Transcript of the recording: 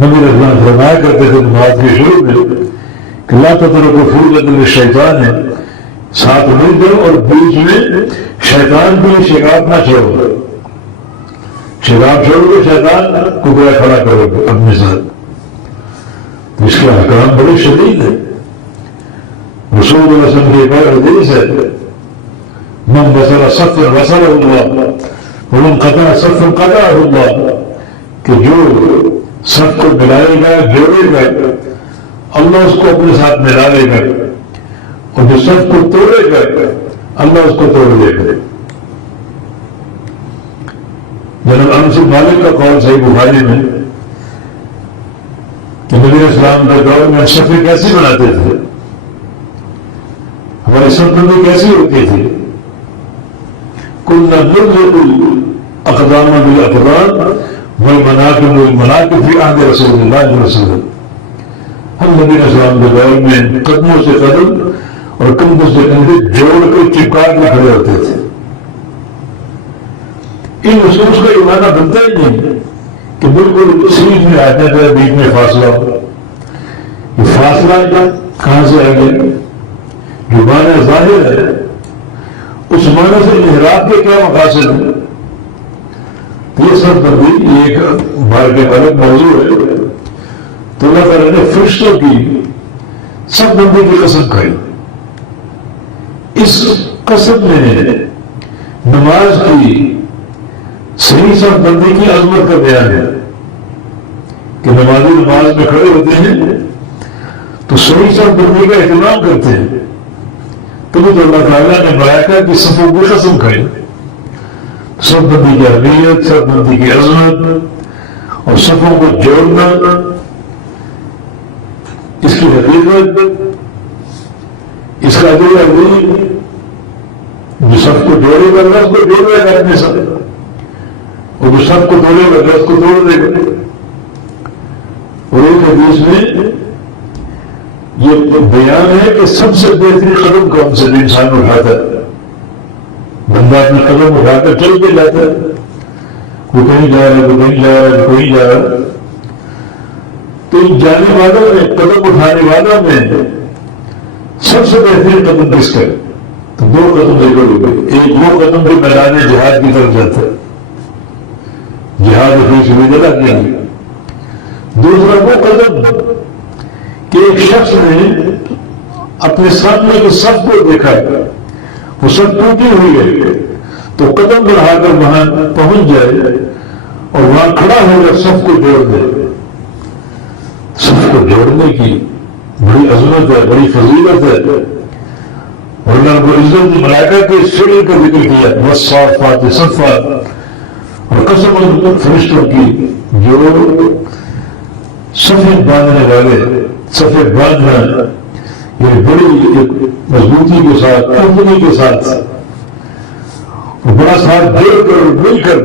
نبی رحمان فرمایا کرتے تھے نماز کے شروع میں کہ لا تترکوا فرجة للشیطان ہے، ساتھ مل کرو اور بیچ میں شیطان کو شکایت نہ چھوڑو، شراب چھوڑو تو شیطان کو گویا کھڑا کرو اپنے ساتھ۔ اس کے احکام بڑے شدید ہیں۔ رسول اللہ صلی اللہ علیہ وسلم کی ایک اور حدیث ہے، من بصر صفا بصره اللہ ومن قطع صفا قطعه اللہ، کہ جو صف کو ملائے گا جوڑے گا اللہ اس کو اپنے ساتھ ملا لے گا، اور جو صف کو توڑے گا اللہ اس کو توڑ دے گا۔ جناب انس بن مالک کا قول صحیح بخاری میں کہ نبی علیہ السلام کے دور میں صفیں کیسی بناتے تھے، ہماری صف بندی کیسی ہوتی تھی؟ كنا نرزق الاقدام بالاقدام والمناكب بالمناكب في عهد رسول اللہ صلی اللہ علیہ وسلم۔ ہم نبی علیہ السلام کے دور میں قدموں سے قدم اور کندھوں سے کندھے جوڑ کر چپکا کے کھڑے ہوتے تھے۔ ان نصوص کا یہ معنی بنتا ہی نہیں کہ بالکل سیٹ میں آتے تھے بیچ میں فاصلہ ہو۔ یہ فاصلہ کہاں سے آ گیا؟ جو معنی ظاہر ہے اس معنی سے انحراف کے کیا مقاصد ہیں؟ یہ سب بندی یہ ایک بار کے الگ موضوع ہے۔ تو اللہ تعالیٰ نے فرشتوں کی سب بندی کی قسم کھائی۔ اس قسم میں نماز کی صحیح سب بندی کی عظمت کا بیان ہے کہ نمازی نماز میں کھڑے ہوتے ہیں تو صحیح سب بندی کا اہتمام کرتے ہیں، تبھی تو اللہ تعالیٰ نے ملائکہ کی صفوں کی قسم کھائی۔ سب بندی کی اہمیت، سب بندی کی عظمت اور صفوں کو جوڑنا، اس کی حقیقت، اس کا اجر عظیم، جو سب کو جوڑے گا اللہ اس کو جوڑے گا اپنے ساتھ، اور جو سب کو توڑے گا اللہ اس کو توڑ دے گا۔ اور ایک حدیث میں یہ بیان ہے کہ سب سے بہترین قدم کون سے بھی انسان اٹھاتا ہے؟ بندہ اپنا قدم اٹھا کر چل کے جاتا ہے، کوئی کہیں جا رہا ہے، کوئی کہیں جا رہا ہے، کوئی جا رہا ہے۔ تو ان جانے والوں میں، قدم اٹھانے والوں میں سب سے بہترین قدم کس کا ہے؟ تو دو قدم ذکر ہو گئے۔ ایک وہ قدم جو میدان جہاد کی طرف جاتا ہے، جہاد فی سبیل اللہ کیا ہے۔ دوسرا وہ قدم کہ ایک شخص نے اپنے سامنے کے سب کو دیکھا ہے، وہ سب ٹوٹی ہوئی ہے، تو قدم بڑھا کر وہاں پہنچ جائے اور وہاں کھڑا ہو کر سب کو جوڑ دے۔ سب کو جوڑنے کی بڑی عظمت ہے، بڑی فضیلت ہے، اور اللہ رب العزت نے ملائکہ کے سر کا ذکر کیا، والصافات صفا، اور قسم فرشتوں کی جو سفید باندھنے والے، سفید باندھنا یہ بڑی مضبوطی کے ساتھ، کمپنی کے ساتھ، بڑا ساتھ دے کر مل کر